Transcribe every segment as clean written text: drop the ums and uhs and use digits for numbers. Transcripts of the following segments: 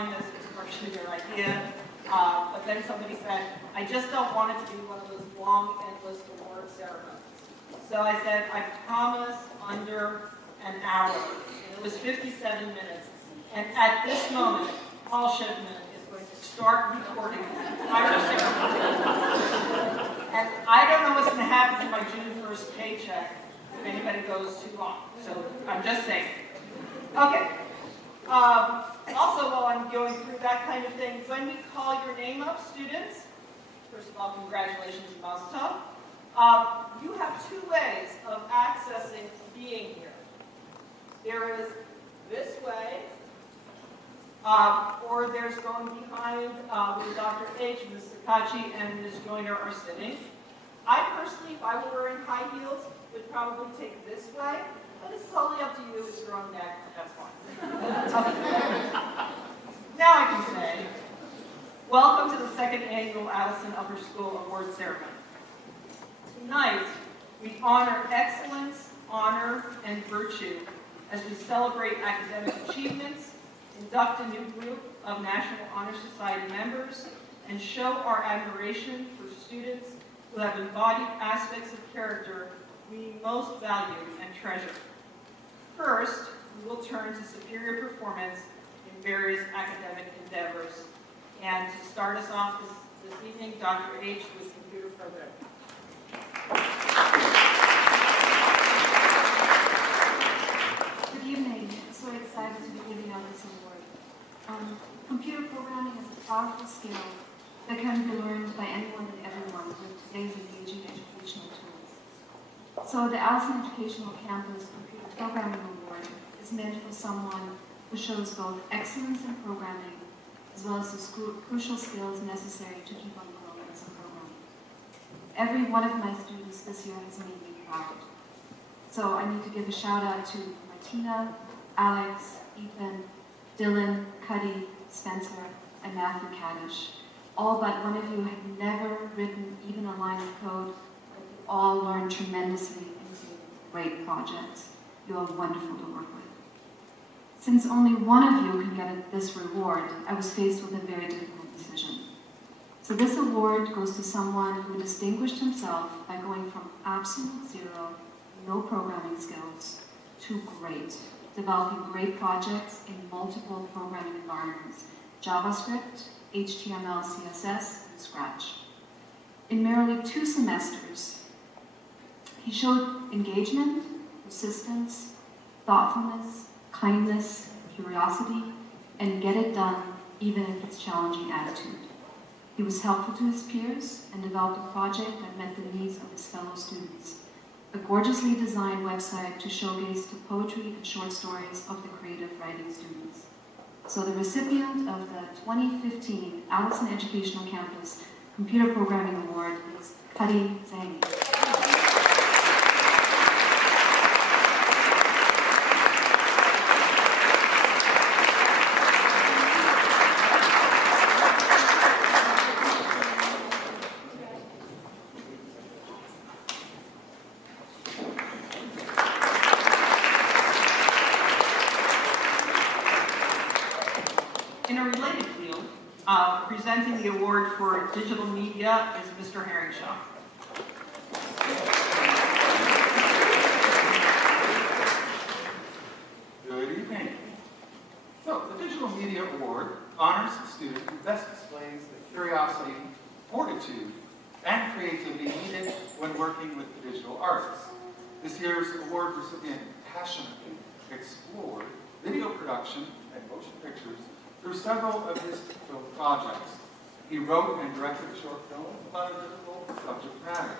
behind this was partially their idea. But then somebody said, I just don't want it to be one of those long, endless award ceremonies. So I said, I promise under an hour. And it was 57 minutes. And at this moment, Paul Shipman is going to start recording the entire ceremony. And I don't know what's going to happen to my June 1st paycheck if anybody goes too long. So I'm just saying. Okay. Also, while I'm going through that kind of thing, when we call your name up, students, first of all, congratulations and mazel tov. You have two ways of accessing being here. There is this way, or there's going behind where Dr. H, Ms. Sakachi, and Ms. Joyner are sitting. I personally, if I were wearing high heels, would probably take this way, but it's totally up to you. It's your own neck. That's fine. Now I can say, welcome to the second annual Addison Upper School Award Ceremony. Tonight, we honor excellence, honor, and virtue as we celebrate academic achievements, induct a new group of National Honor Society members, and show our admiration for students who have embodied aspects of character we most value and treasure. First, we will turn to superior performance in various academic endeavors. And to start us off this evening, Dr. H with computer programming. Good evening. I'm so excited to be giving out this award. Computer programming is a powerful skill that can be learned by anyone and everyone with today's engaging educational tools. So the Allison Educational Campus Computer Programming Award is meant for someone who shows both excellence in programming as well as the crucial skills necessary to keep on growing as a programmer. Every one of my students this year has made me proud. So I need to give a shout out to Martina, Alex, Ethan, Dylan, Cuddy, Spencer, and Matthew Kaddish. All but one of you have never written even a line of code, but you all learned tremendously and did great projects. You are wonderful to work with. Since only one of you can get this reward, I was faced with a very difficult decision. So this award goes to someone who distinguished himself by going from absolute zero, no programming skills, to great, developing great projects in multiple programming environments, JavaScript, HTML, CSS, and Scratch. In merely 2 semesters, he showed engagement, persistence, thoughtfulness, kindness, curiosity, and get it done even if it's challenging attitude. He was helpful to his peers and developed a project that met the needs of his fellow students. A gorgeously designed website to showcase the poetry and short stories of the creative writing students. So the recipient of the 2015 Allison Educational Campus Computer Programming Award is Cuddy Zangi. In a related field, presenting the award for digital media is Mr. Herringshaw. Good evening. So, the Digital Media Award honors the student who best displays the curiosity, fortitude, and creativity needed when working with the digital arts. This year's award recipient passionately explored video production and motion pictures through several of his film projects. He wrote and directed a short film about a difficult subject matter.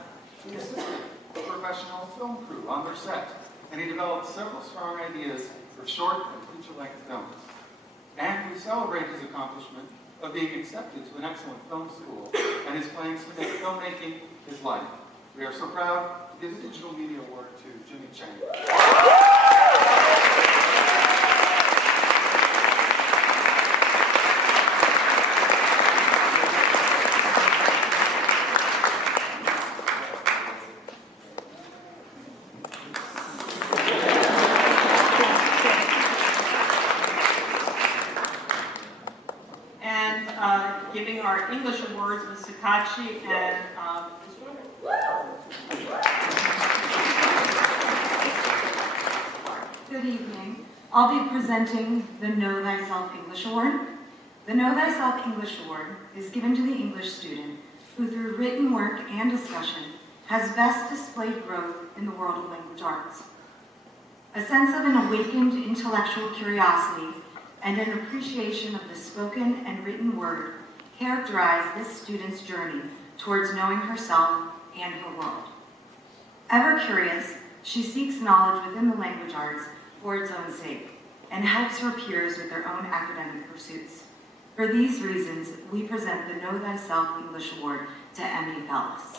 He assisted a professional film crew on their set, and he developed several strong ideas for short and feature-length films. And we celebrate his accomplishment of being accepted to an excellent film school and his plans to make filmmaking his life. We are so proud to give the Digital Media Award to Jimmy Chang. Rashi and Good evening. I'll be presenting the Know Thyself English Award. The Know Thyself English Award is given to the English student who, through written work and discussion, has best displayed growth in the world of language arts. A sense of an awakened intellectual curiosity and an appreciation of the spoken and written word characterize this student's journey towards knowing herself and her world. Ever curious, she seeks knowledge within the language arts for its own sake and helps her peers with their own academic pursuits. For these reasons, we present the Know Thyself English Award to Emmy Fellis.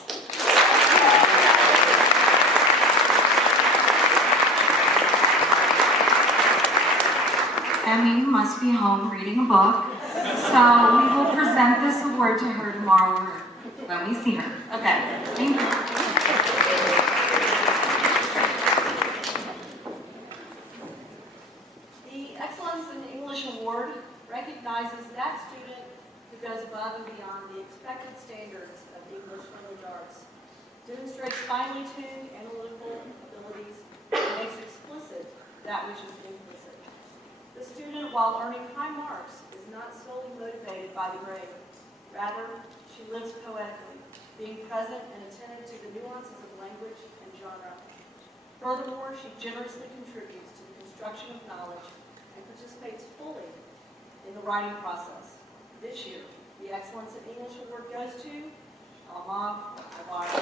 Emmy must be home reading a book, so we will present this award to her tomorrow when we see her. Okay, thank you. The Excellence in English Award recognizes that student who goes above and beyond the expected standards of the English language arts, demonstrates finely tuned analytical abilities, and makes explicit that which is implicit. The student, while earning high marks, is not solely motivated by the grade. Rather, she lives poetically, being present and attentive to the nuances of language and genre. Furthermore, she generously contributes to the construction of knowledge and participates fully in the writing process. This year, the Excellence in English Award goes to Alma Awara.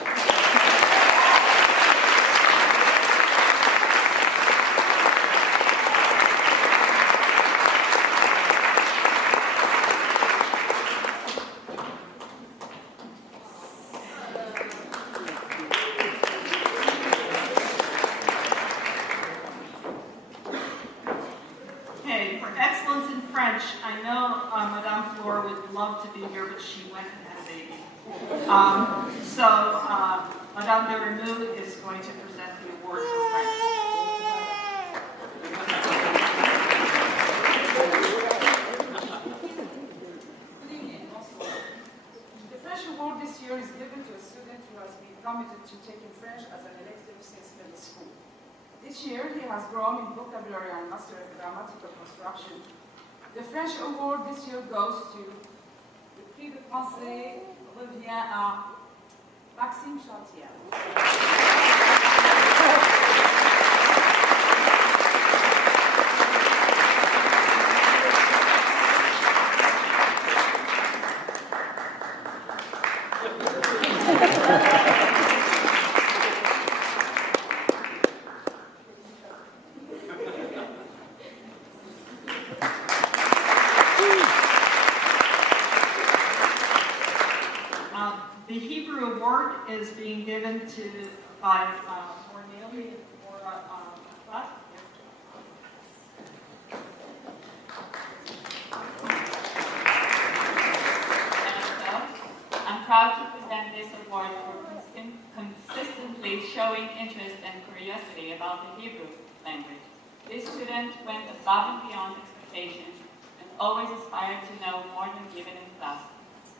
Okay, for excellence in French, I know Madame Fleur would love to be here, but she went and had a baby. Madame de Remou is going to present the award for French. Good evening, bonsoir. The French award this year is given to a student who has been committed to taking French as an elective since middle school. This year, he has grown in vocabulary and mastered grammatical construction. The French award this year goes to le prix de français revient à Maxime Chantiel. The Hebrew Award is being given by Cornelia I'm proud to present this award for consistently showing interest and curiosity about the Hebrew language. This student went above and beyond expectations and always aspired to know more than given in class.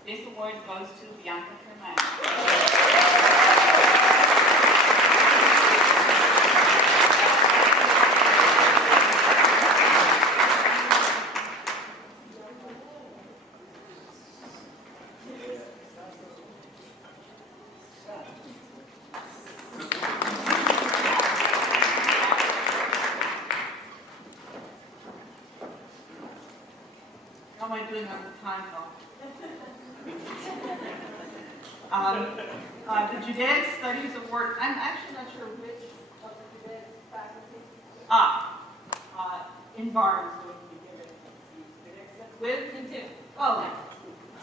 This award goes to Bianca Kerman. How am I doing on the time clock? The Judaic Studies Award, I'm actually not sure which of the Judaic faculty. Invar is going to be given. With and two. Oh,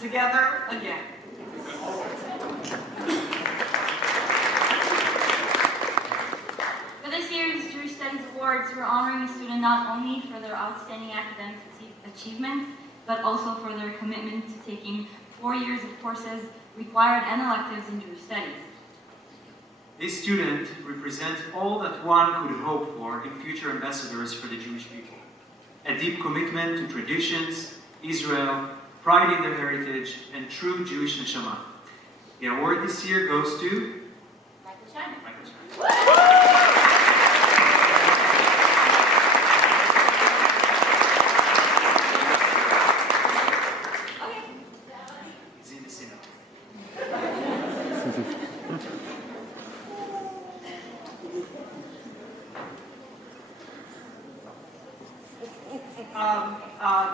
together again. For this year's Jewish Studies Awards, we're honoring a student not only for their outstanding academic achievements, but also for their commitment to taking 4 years of courses required and electives in Jewish studies. This student represents all that one could hope for in future ambassadors for the Jewish people. A deep commitment to traditions, Israel, pride in their heritage, and true Jewish neshama. The award this year goes to Michael Simon. Michael Chang. He's in the cinema.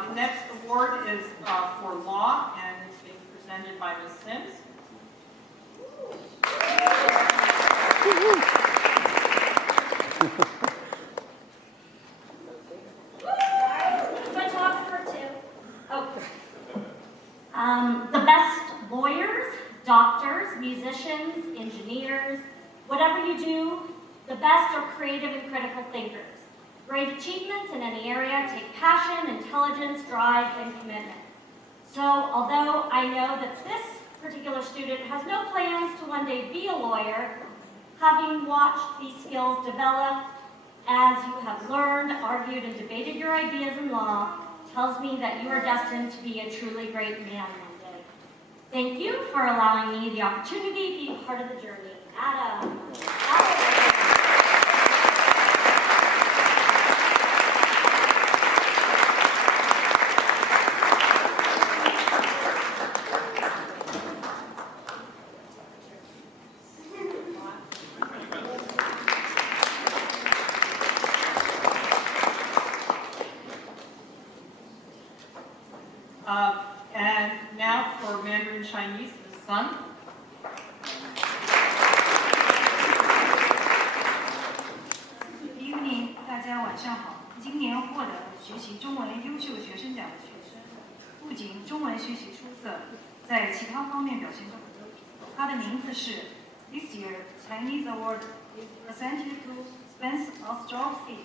The next award is for law, and it's being presented by Ms. Sims. The best lawyers, doctors, musicians, engineers, whatever you do, the best are creative and critical thinkers. Great achievements in any area take passion, intelligence, drive, and commitment. So, although I know that this particular student has no plans to one day be a lawyer, having watched these skills develop as you have learned, argued, and debated your ideas in law, tells me that you are destined to be a truly great man one day. Thank you for allowing me the opportunity to be part of the journey. Adam. And now for Mandarin Chinese, Ms. Sun. 大家晚上好。今年获得学习中文优秀学生奖的学生，不仅中文学习出色，在其他方面表现都很优异。他的名字是 This year Chinese Award is presented to Spence Ostrowski.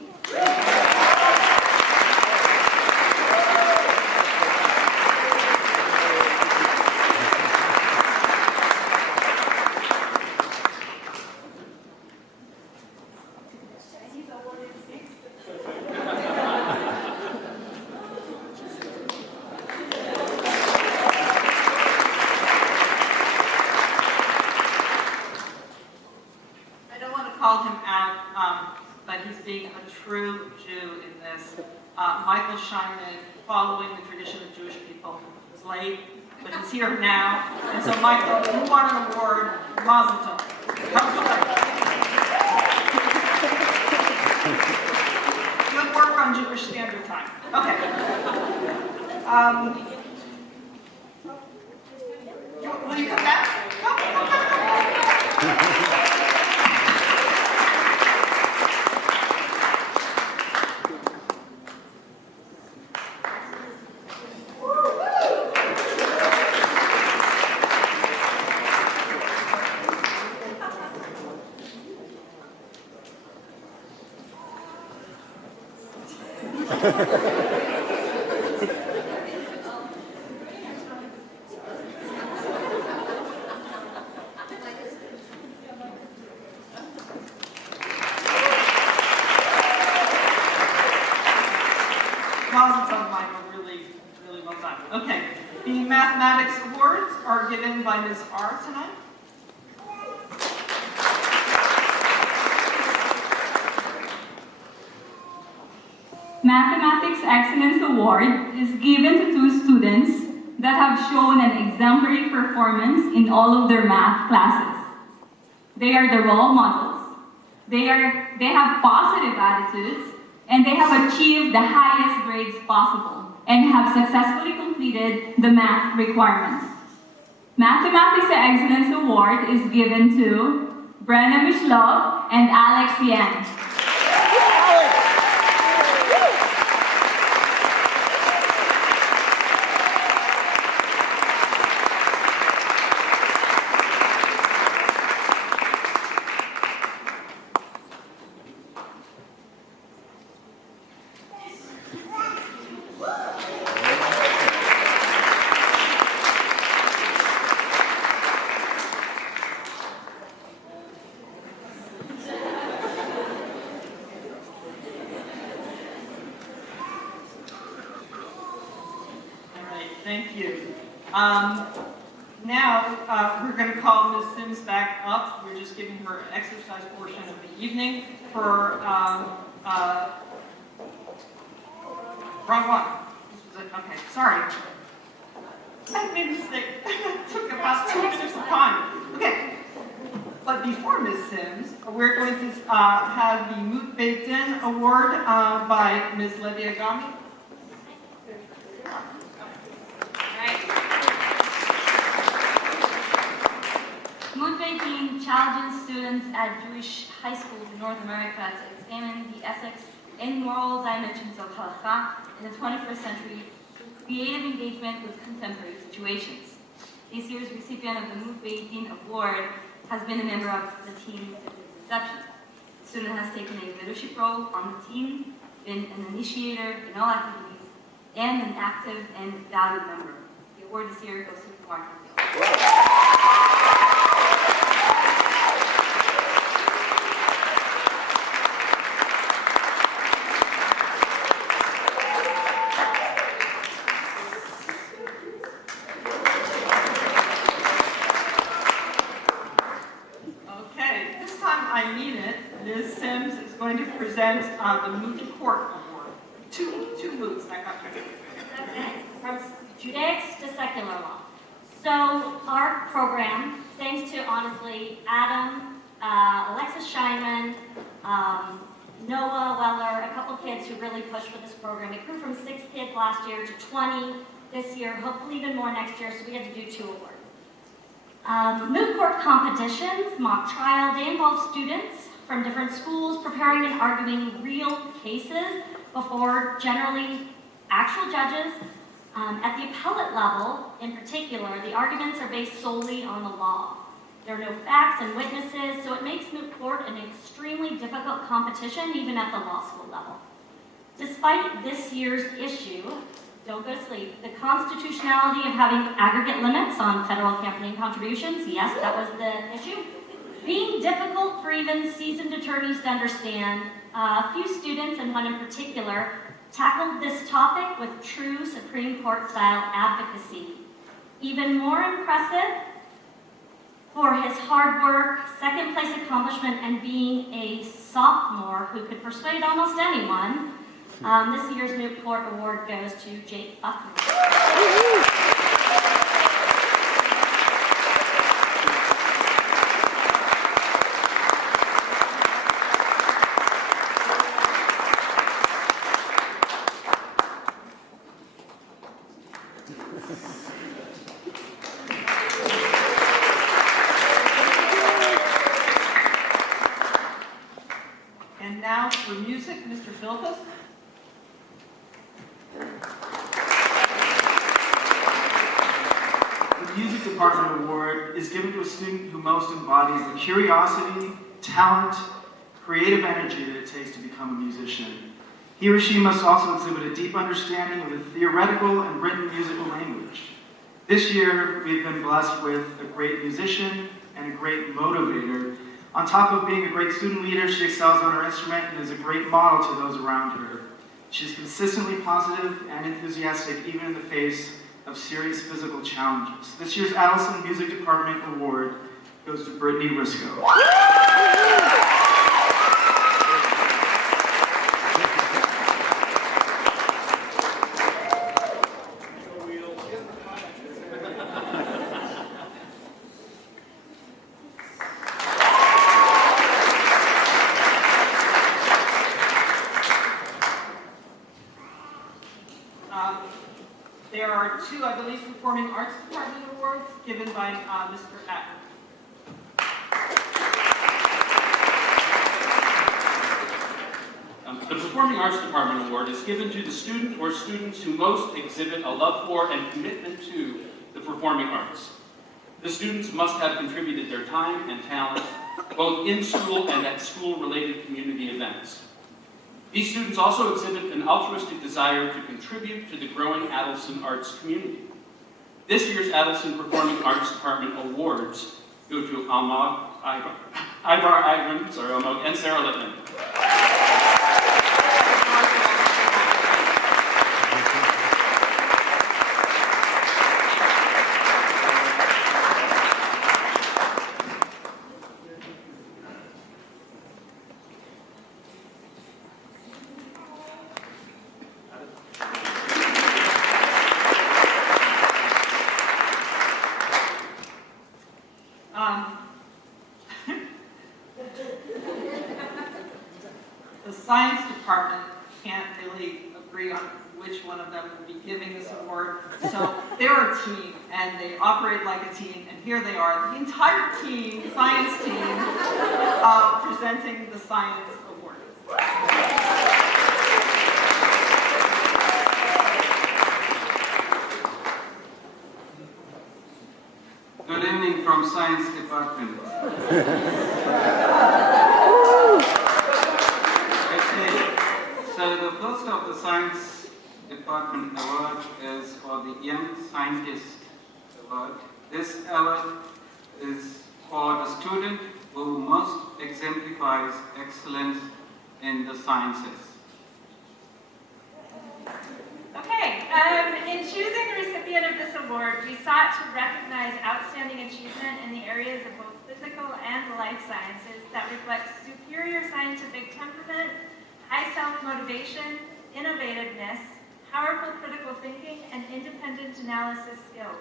Called him out, but he's being a true Jew in this. Michael Scheinman, following the tradition of Jewish people, was late, but he's here now. And so, Michael, you won an award. Mazel tov. Good work on Jewish Standard Time. Okay. Will you come back? Really well done. Okay, the mathematics awards are given by Ms. R tonight. Mathematics Excellence Award is given to two students that have shown an exemplary performance in all of their math classes. They are the role models. They have positive attitudes, and they have achieved the highest grades possible and have successfully completed the math requirements. Mathematics Excellence Award is given to Brenna Mishlov and Alex Yan. Thank you. Now, we're going to call Ms. Sims back up. We're just giving her an exercise portion of the evening for, wrong one. This was it. Okay, sorry. I made a mistake. It took about 2 minutes of time. Okay. But before Ms. Sims, we're going to have the Moot Baked In Award by Ms. Leviagami. Moot Baking challenges students at Jewish high schools in North America to examine the ethics and moral dimensions of halakha in the 21st century through creative engagement with contemporary situations. This year's recipient of the Moot Baking Award has been a member of the team since its inception. The student has taken a leadership role on the team, been an initiator in all activities, and an active and valued member. The award this year goes to Mark. Okay, this time I mean it. Ms. Sims is going to present the Moot Court Award. Two moots that got picked. Okay, from Judaics to secular law. So our program, thanks to honestly Adam, Alexis Scheinman, Noah Weller, a couple kids who really pushed for this program. It grew from 6 kids last year to 20 this year, hopefully even more next year, so we had to do 2 awards. Moot court competitions, mock trial, they involve students from different schools preparing and arguing real cases before generally actual judges. At the appellate level, in particular, the arguments are based solely on the law. There are no facts and witnesses, so it makes moot court an extremely difficult competition, even at the law school level. Despite this year's issue, don't go to sleep, the constitutionality of having aggregate limits on federal campaign contributions, yes, that was the issue, being difficult for even seasoned attorneys to understand, a few students, and one in particular, tackled this topic with true Supreme Court-style advocacy. Even more impressive, for his hard work, second-place accomplishment, and being a sophomore who could persuade almost anyone, this year's Moot Court Award goes to Jake Buckner. And now for music, Mr. Philippus. The Music Department Award is given to a student who most embodies the curiosity, talent, creative energy that it takes to become a musician. He or she must also exhibit a deep understanding of the theoretical and written musical language. This year, we've been blessed with a great musician and a great motivator. On top of being a great student leader, she excels on her instrument and is a great model to those around her. She's consistently positive and enthusiastic, even in the face of serious physical challenges. This year's Adelson Music Department Award goes to Brittany Risco. There are 2, I believe, Performing Arts Department awards given by Mr. Acker. The Performing Arts Department Award is given to the student or students who most exhibit a love for and commitment to the performing arts. The students must have contributed their time and talent, both in school and at school-related community events. These students also exhibit an altruistic desire to contribute to the growing Adelson arts community. This year's Adelson Performing Arts Department Awards go to Ivar Agron, and Sarah Littman. the science department can't really agree on which one of them will be giving this award. So they're a team, and they operate like a team, and here they are, the entire team, science team, presenting the science award. Good evening from Science Department. Okay, so the first of the Science Department award is for the Young Scientist Award. This award is for the student who most exemplifies excellence in the sciences. Okay, in choosing the recipient of this award, we sought to recognize outstanding achievement in the areas of both physical and life sciences that reflect superior scientific temperament, high self-motivation, innovativeness, powerful critical thinking, and independent analysis skills.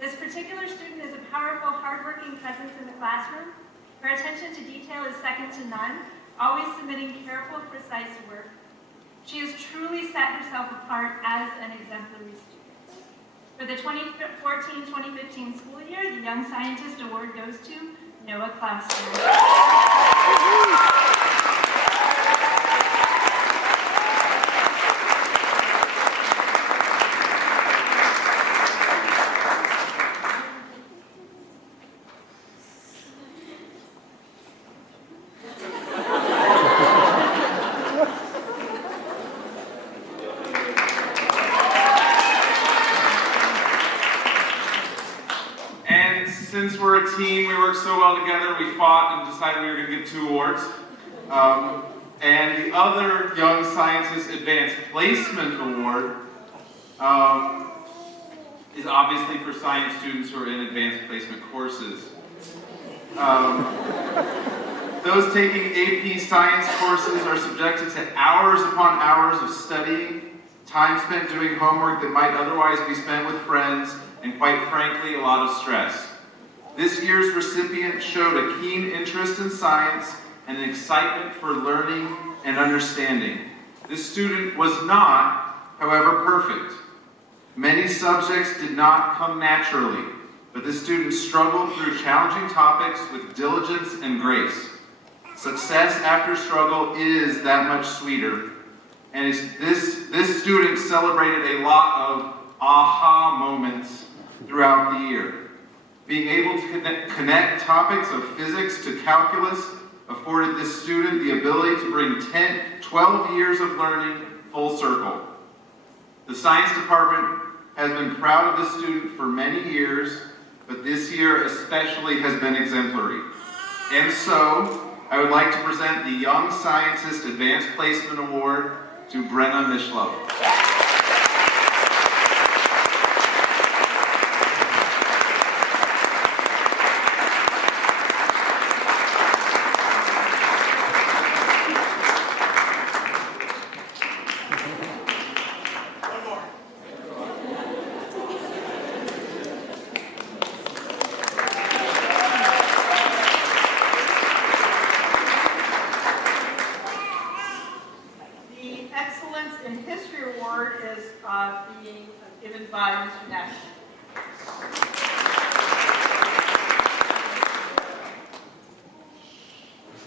This particular student is a powerful, hardworking presence in the classroom. Her attention to detail is second to none, always submitting careful, precise work. She has truly set herself apart as an exemplary student. For the 2014-2015 school year, the Young Scientist Award goes to Noah Clauster. Since we're a team, we work so well together, we fought and decided we were going to give 2 awards. And the other Young Scientist Advanced Placement Award is obviously for science students who are in advanced placement courses. Those taking AP Science courses are subjected to hours upon hours of studying, time spent doing homework that might otherwise be spent with friends, and quite frankly, a lot of stress. This year's recipient showed a keen interest in science and an excitement for learning and understanding. This student was not, however, perfect. Many subjects did not come naturally, but this student struggled through challenging topics with diligence and grace. Success after struggle is that much sweeter, and this student celebrated a lot of aha moments throughout the year. Being able to connect topics of physics to calculus afforded this student the ability to bring 12 years of learning full circle. The science department has been proud of this student for many years, but this year especially has been exemplary. And so, I would like to present the Young Scientist Advanced Placement Award to Brenna Mishlow.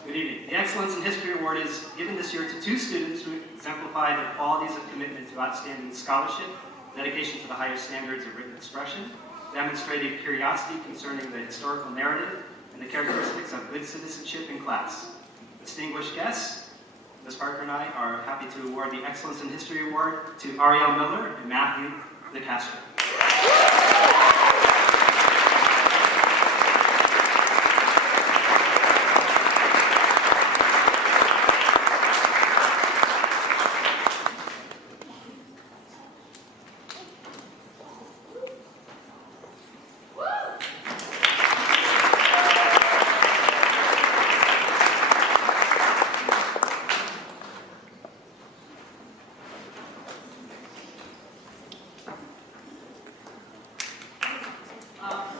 Good evening. The Excellence in History Award is given this year to 2 students who exemplify the qualities of commitment to outstanding scholarship, dedication to the highest standards of written expression, demonstrated curiosity concerning the historical narrative, and the characteristics of good citizenship in class. Distinguished guests, Ms. Parker and I are happy to award the Excellence in History Award to Ariel Miller and Matthew DeCastro.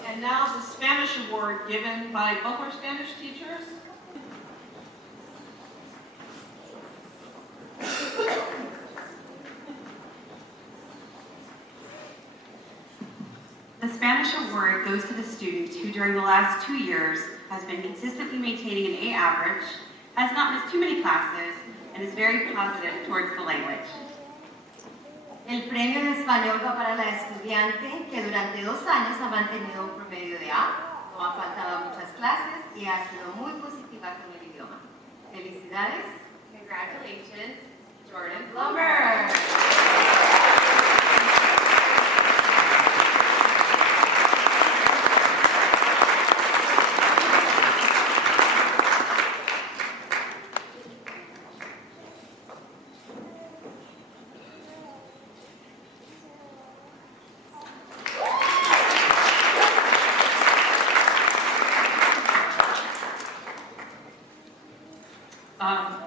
And now the Spanish award given by both our Spanish teachers. Spanish award goes to the student who during the last 2 years has been consistently maintaining an A average, has not missed too many classes, and is very positive towards the language. El premio de español va para la estudiante que durante 2 años ha mantenido un promedio de A, no ha faltado muchas clases y ha sido muy positiva con el idioma. Felicidades. Congratulations, Jordan Blummer.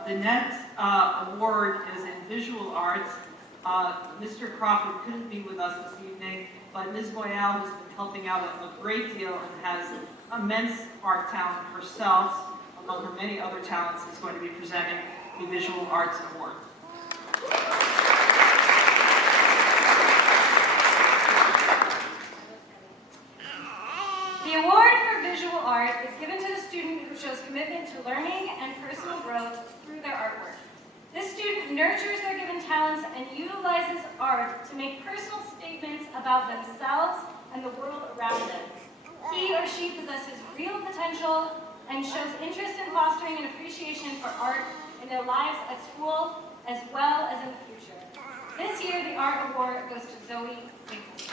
The next award is in visual arts. Mr. Crawford couldn't be with us this evening, but Ms. Boyal has been helping out a great deal and has immense art talent herself. Among her many other talents, is going to be presenting the Visual Arts Award. The award for visual art is given to the student who shows commitment to learning and personal growth through their artwork. This student nurtures their given talents and utilizes art to make personal statements about themselves and the world around them. He or she possesses real potential and shows interest in fostering an appreciation for art in their lives at school as well as in the future. This year, the Art Award goes to Zoe Winkles.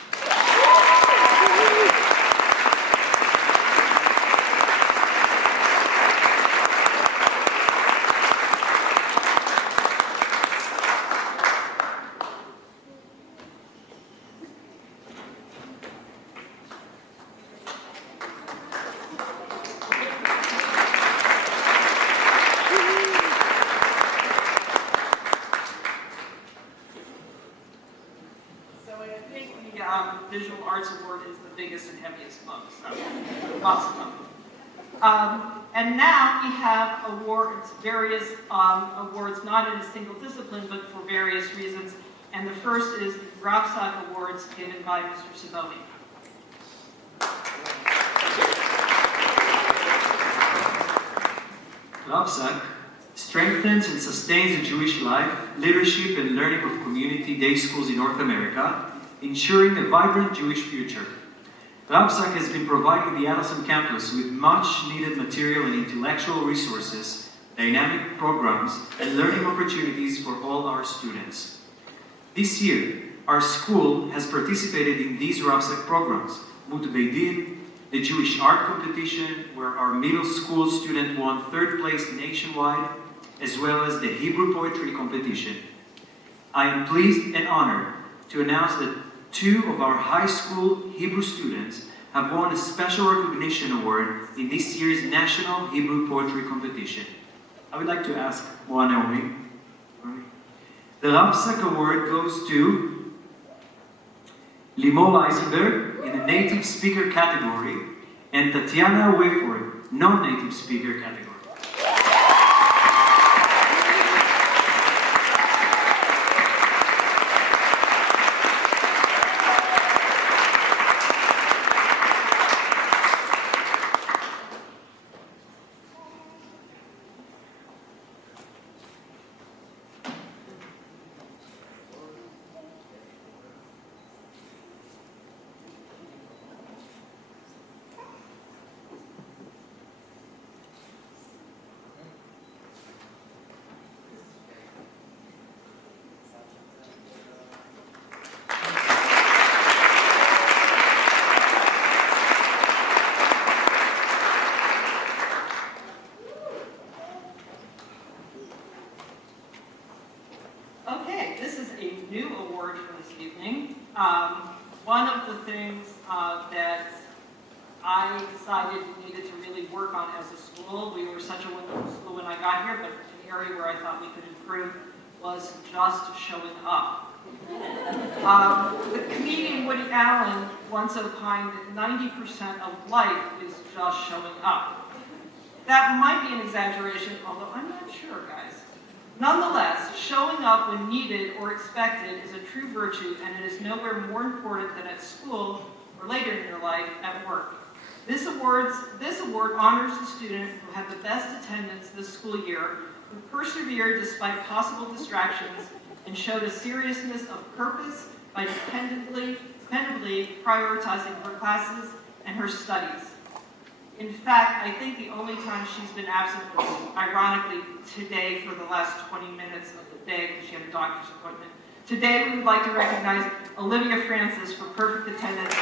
Visual Arts Award is the biggest and heaviest among us, so lots of them. And now we have awards, various awards, not in a single discipline, but for various reasons. And the first is the Ravsak Awards given by Mr. Savoni. Ravsak strengthens and sustains the Jewish life, leadership, and learning of community day schools in North America, ensuring a vibrant Jewish future. Ravsak has been providing the Adelson campus with much needed material and intellectual resources, dynamic programs, and learning opportunities for all our students. This year, our school has participated in these Ravsak programs: Mut Beidin, the Jewish art competition, where our middle school student won 3rd place nationwide, as well as the Hebrew poetry competition. I am pleased and honored to announce that 2 of our high school Hebrew students have won a special recognition award in this year's National Hebrew Poetry Competition. I would like to ask Naomi. The Ravsak Award goes to Limor Eisenberg in the native speaker category and Tatiana Wayford, non-native speaker category. Okay, this is a new award for this evening. One of the things that I decided we needed to really work on as a school, we were such a wonderful school when I got here, but an area where I thought we could improve was just showing up. The comedian Woody Allen once opined that 90% of life is just showing up. That might be an exaggeration, although I'm not sure, guys. Nonetheless, showing up when needed or expected is a true virtue, and it is nowhere more important than at school, or later in your life at work. This award honors the student who had the best attendance this school year, who persevered despite possible distractions, and showed a seriousness of purpose by dependably prioritizing her classes and her studies. In fact, I think the only time she's been absent was, ironically, today for the last 20 minutes of the day because she had a doctor's appointment. Today, we would like to recognize Olivia Francis for perfect attendance.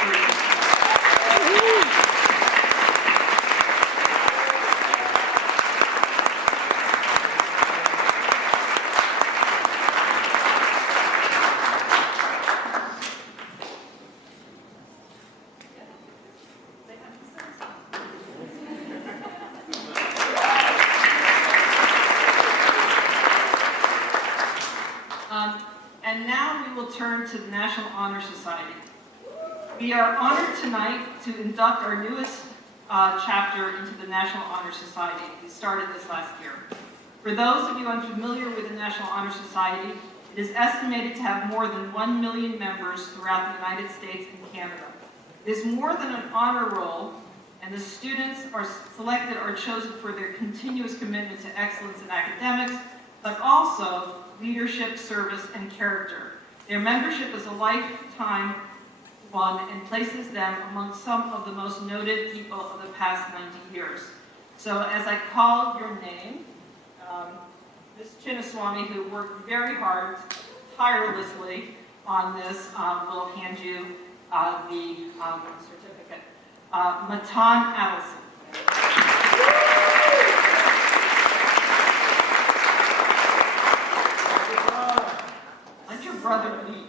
And now we will turn to the National Honor Society. We are honored tonight to induct our newest chapter into the National Honor Society. We started this last year. For those of you unfamiliar with the National Honor Society, it is estimated to have more than 1 million members throughout the United States and Canada. It is more than an honor roll, and the students are selected or chosen for their continuous commitment to excellence in academics, but also leadership, service, and character. Their membership is a lifetime one and places them among some of the most noted people of the past 90 years. So as I call your name, Ms. Chinnaswamy, who worked very hard, tirelessly on this, will hand you the certificate. Matan Adelson. Let your brother lead.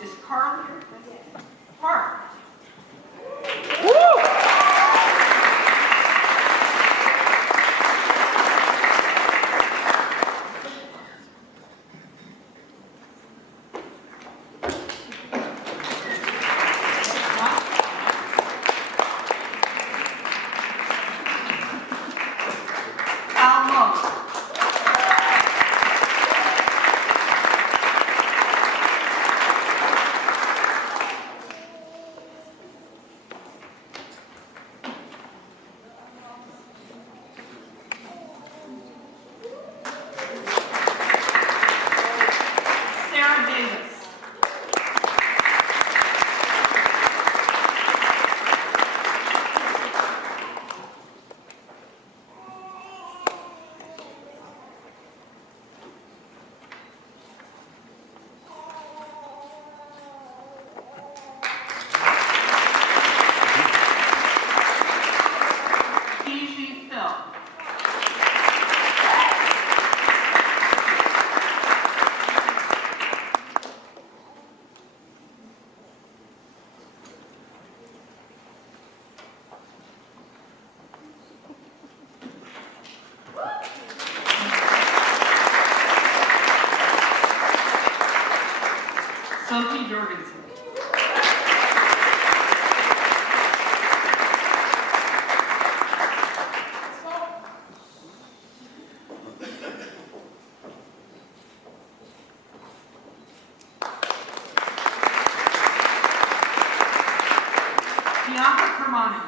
Is Carl here? Carl. Sophie Jorgensen. Bianca Kermani.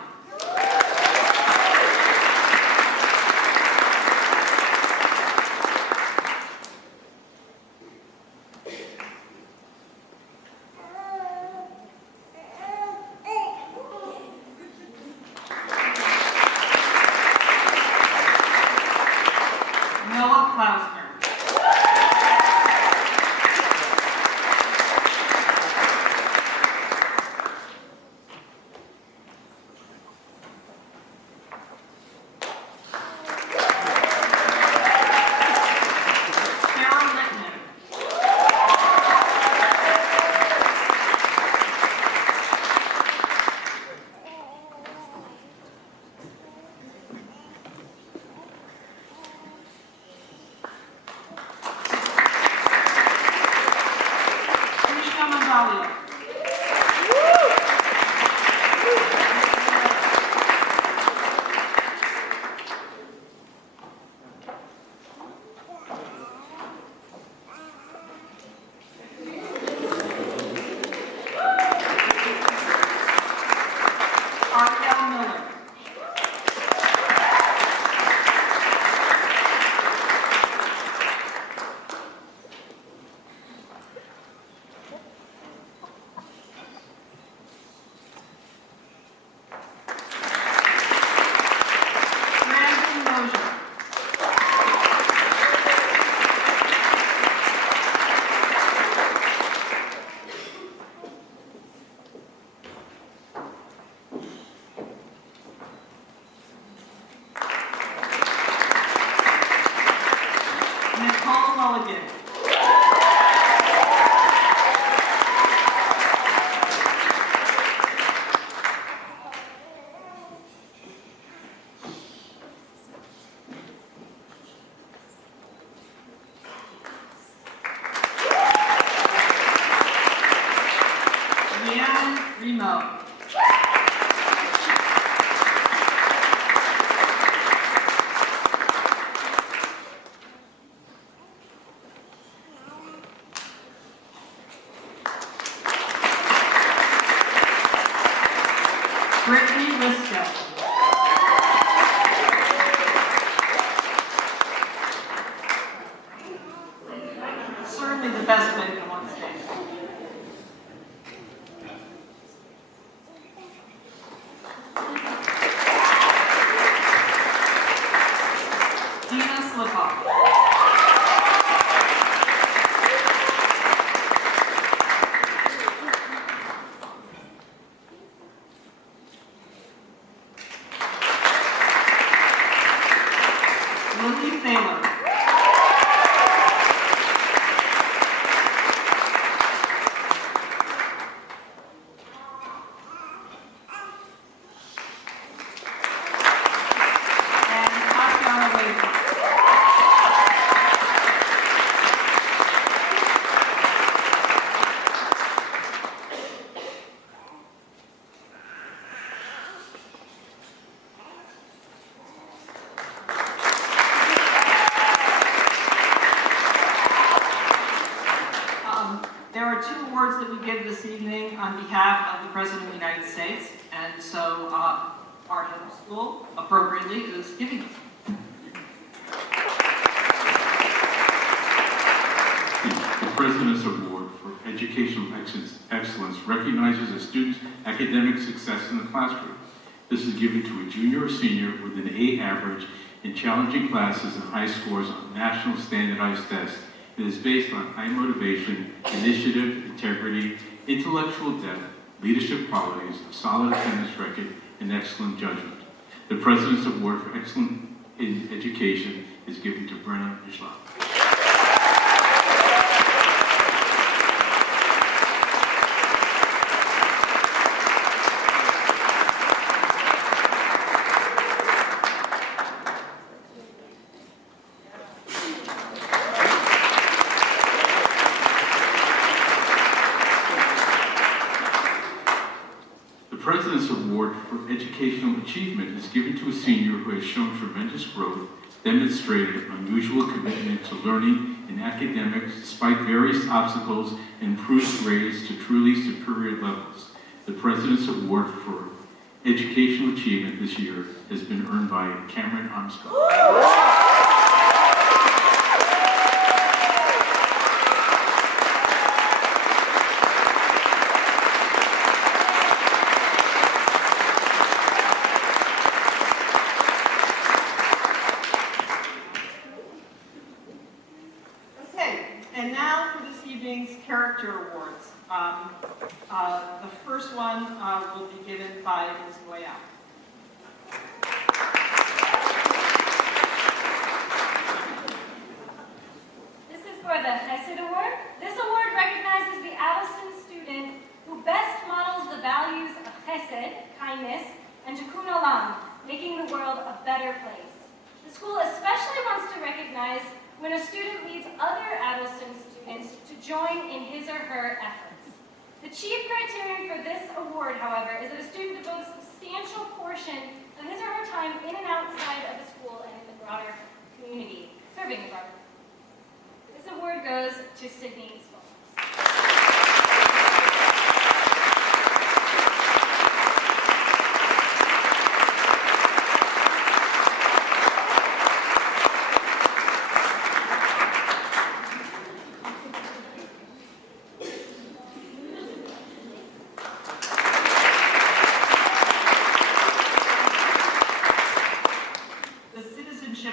Noah Klausner. Sarah Littman. Krishna Mandalia. Remo. Brittany Risco. Certainly the best way to come on stage. Dina Slipoff. Lily Thaler. And Tatiana Wafer. There are 2 awards that we give this evening on behalf of the President of the United States, and so our middle school appropriately is giving them. The President's Award for Educational Excellence recognizes a student's academic success in the classroom. This is given to a junior or senior with an A average in challenging classes and high scores on national standardized tests. It is based on high motivation, initiative, integrity, intellectual depth, leadership qualities, a solid attendance record, and excellent judgment. The President's Award for Excellence in Education is given to Brenna Mishla. The President's Award for Educational Achievement is given to a senior who has shown tremendous growth, demonstrated unusual commitment to learning and academics despite various obstacles, and improved grades to truly superior levels. The President's Award for Educational Achievement this year has been earned by Cameron Armstrong. And now for this evening's Character Awards. The first one will be given by Ms. Moya. This is for the Chesed Award. This award recognizes the Allison student who best models the values of Chesed, kindness, and Tikkun Olam, making the world a better place. The school especially wants to recognize when a student leads other Adelson students to join in his or her efforts. The chief criterion for this award, however, is that a student devotes a substantial portion of his or her time in and outside of the school and in the broader community, serving the broader community. This award goes to Sydney Small.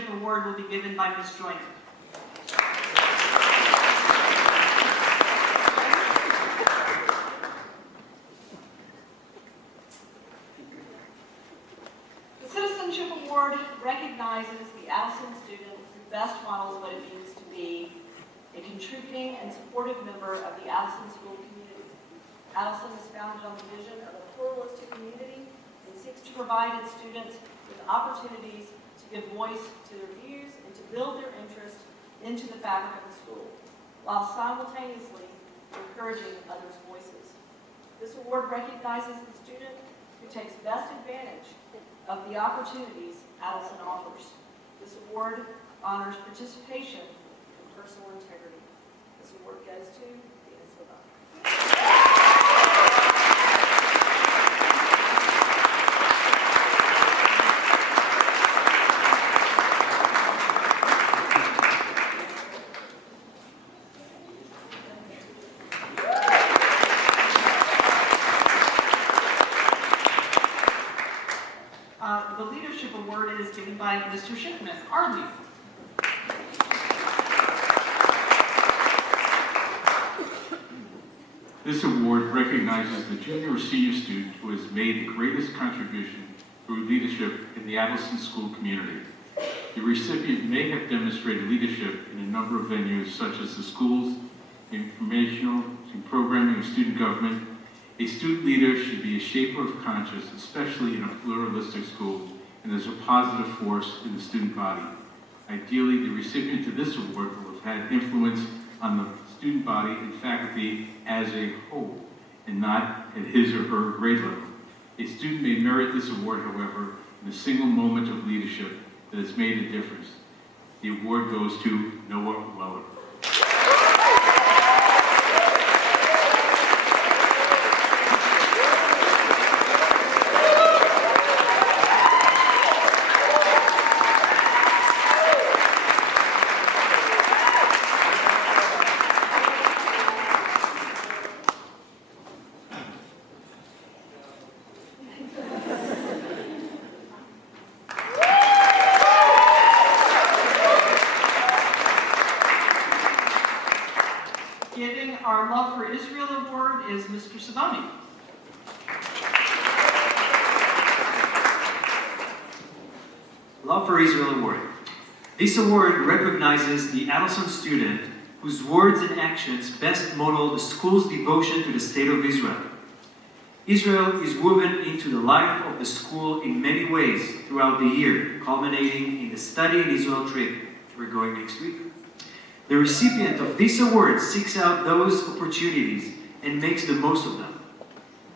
Award will be given by Ms. Joyner. The Citizenship Award recognizes the Allison student who best models what it means to be a contributing and supportive member of the Allison school community. Allison is founded on the vision of a pluralistic community and seeks to provide its students with opportunities to give voice to their views and to build their interest into the fabric of the school, while simultaneously encouraging others' voices. This award recognizes the student who takes best advantage of the opportunities Addison offers. This award honors participation and personal integrity. This award goes to Dina Silva. The Leadership Award is given by Mr. Schiffman. Arlie. This award recognizes the junior or senior student who has made the greatest contribution through leadership in the Addison school community. The recipient may have demonstrated leadership in a number of venues such as the schools, informational and programming of student government. A student leader should be a shaper of conscience, especially in a pluralistic school, and is a positive force in the student body. Ideally, the recipient of this award will have had influence on the student body and faculty as a whole, and not at his or her grade level. A student may merit this award, however, in a single moment of leadership that has made a difference. The award goes to Noah Weller. Giving our Love for Israel Award is Mr. Savoni. Love for Israel Award. This award recognizes the Addison student whose words and actions best model the school's devotion to the state of Israel. Israel is woven into the life of the school in many ways throughout the year, culminating in the Study in Israel trip we're going next week. The recipient of this award seeks out those opportunities and makes the most of them.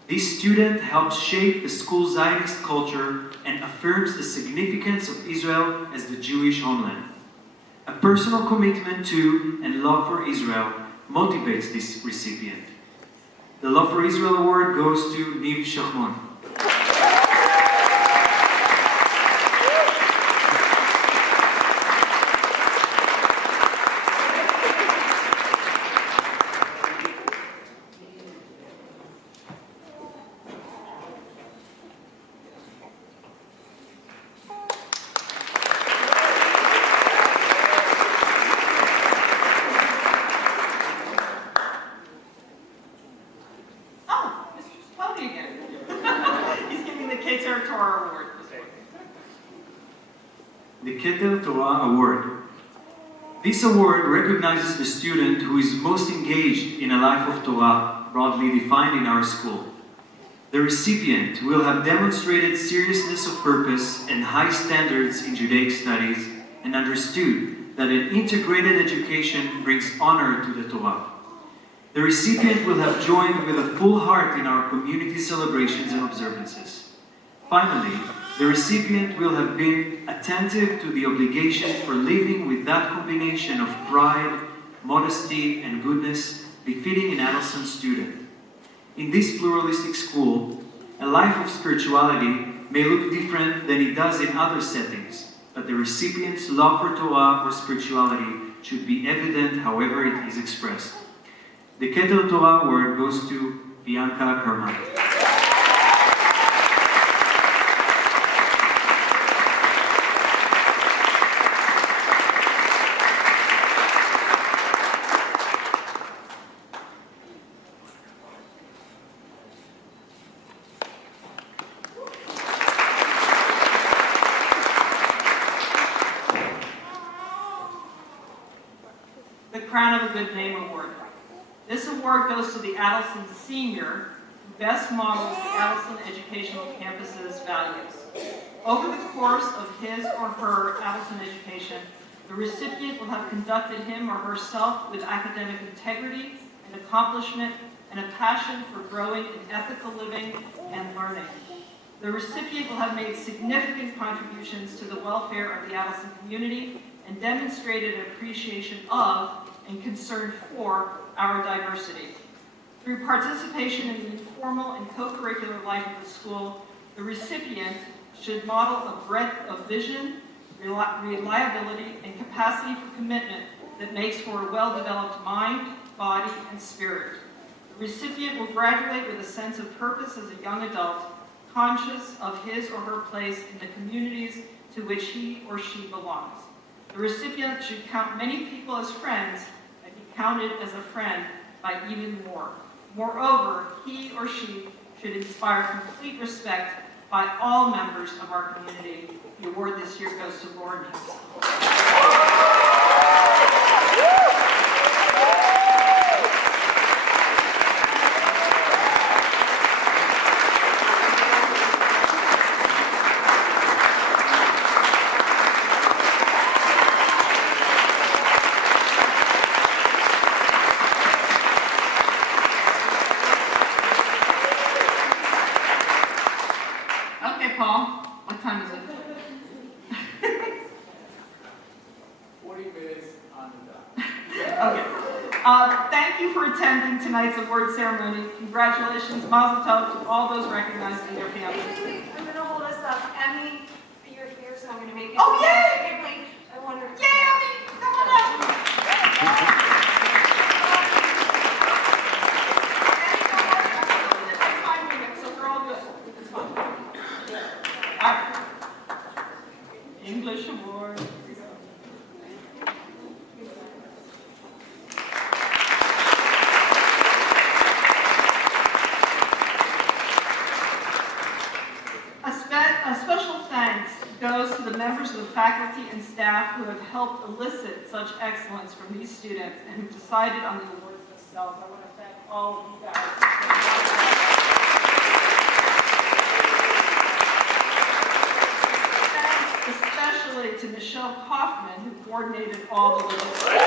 This student helps shape the school's Zionist culture and affirms the significance of Israel as the Jewish homeland. A personal commitment to and love for Israel motivates this recipient. The Love for Israel Award goes to Niv Shachmon. The Keter Torah Award. This award recognizes the student who is most engaged in a life of Torah, broadly defined in our school. The recipient will have demonstrated seriousness of purpose and high standards in Judaic studies and understood that an integrated education brings honor to the Torah. The recipient will have joined with a full heart in our community celebrations and observances. Finally, the recipient will have been attentive to the obligation for living with that combination of pride, modesty, and goodness befitting an Addison student. In this pluralistic school, a life of spirituality may look different than it does in other settings, but the recipient's love for Torah or spirituality should be evident however it is expressed. The Keter Torah Award goes to Bianca Kerman. The Crown of a Good Name Award. This award goes to the Addison Senior, who best models the Addison Educational Campus's values. Over the course of his or her Addison education, the recipient will have conducted him or herself with academic integrity and accomplishment, and a passion for growing in ethical living and learning. The recipient will have made significant contributions to the welfare of the Addison community and demonstrated an appreciation of and concern for our diversity. Through participation in the informal and co-curricular life of the school, the recipient should model a breadth of vision, reliability, and capacity for commitment that makes for a well-developed mind, body, and spirit. The recipient will graduate with a sense of purpose as a young adult, conscious of his or her place in the communities to which he or she belongs. The recipient should count many people as friends and be counted as a friend by even more. Moreover, he or she should inspire complete respect by all members of our community. The award this year goes to Lauren Newsom. Okay, Paul, what time is it? 40 minutes on the dot. Okay. Thank you for attending tonight's award ceremony. Congratulations, Mazel Tov to all those recognized in their families. I'm going to hold us up. Emmy, you're here, so I'm going to make it. Oh, yay! Quickly. I wonder. Yay, Emmy! Come on up! English award. A special thanks goes to the members of the faculty and staff who have helped elicit such excellence from these students and who decided on the awards themselves. I want to thank all of you guys. Especially to Michelle Kaufman, who coordinated all the logistics.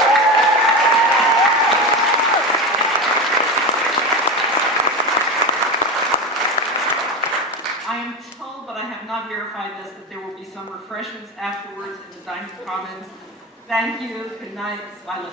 I am told, but I have not verified this, that there will be some refreshments afterwards in the dining commons. Thank you. Good night. Bye.